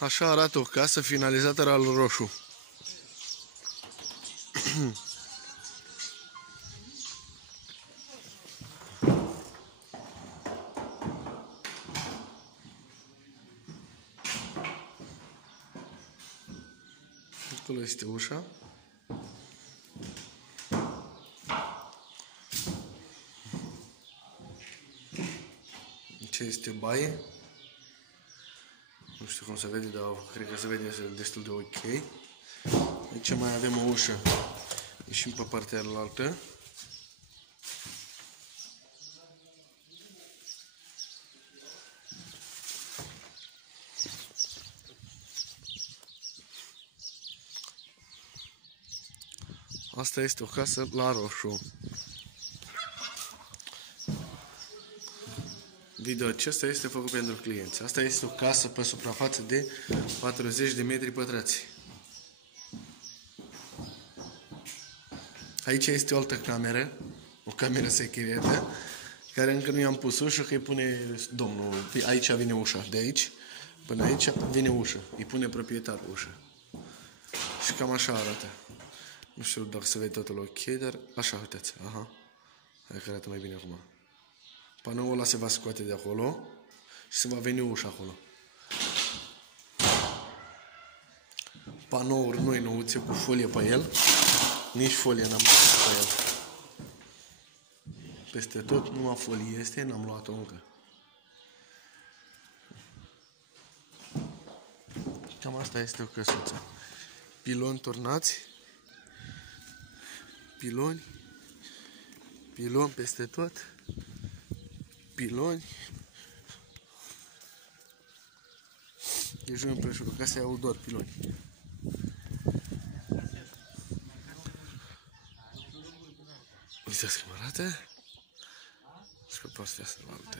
Așa arată o casă finalizată la roșu. Acolo este ușa. Ce este baie. Nu știu cum se vede, dar cred că se vede destul de ok. Aici mai avem o ușă. Ieșim pe partea alaltă. Asta este o casă la roșu. Video acesta este făcut pentru clienți. Asta este o casă pe suprafață de 40 de metri pătrați. Aici este o altă cameră, o cameră secretă, care încă nu i-am pus ușă, că îi pune domnul. Aici vine ușa, de aici până aici vine ușă. Îi pune proprietarul ușă. Și cam așa arată. Nu știu dacă se vede totul ok, dar așa, uitați. Aha. Hai că arată mai bine acum. Panoul ăla se va scoate de acolo și se va veni ușa acolo. Panouri noi nouțe cu folie pe el. Nici folie n-am luat pe el. Peste tot numai folie este, n-am luat-o încă. Cam asta este o căsuță. Piloni turnați. Piloni. Piloni peste tot. Piloni. De jur împrejurul casei au doar piloni. Uitați cum arată. Și pe partea asta la altă.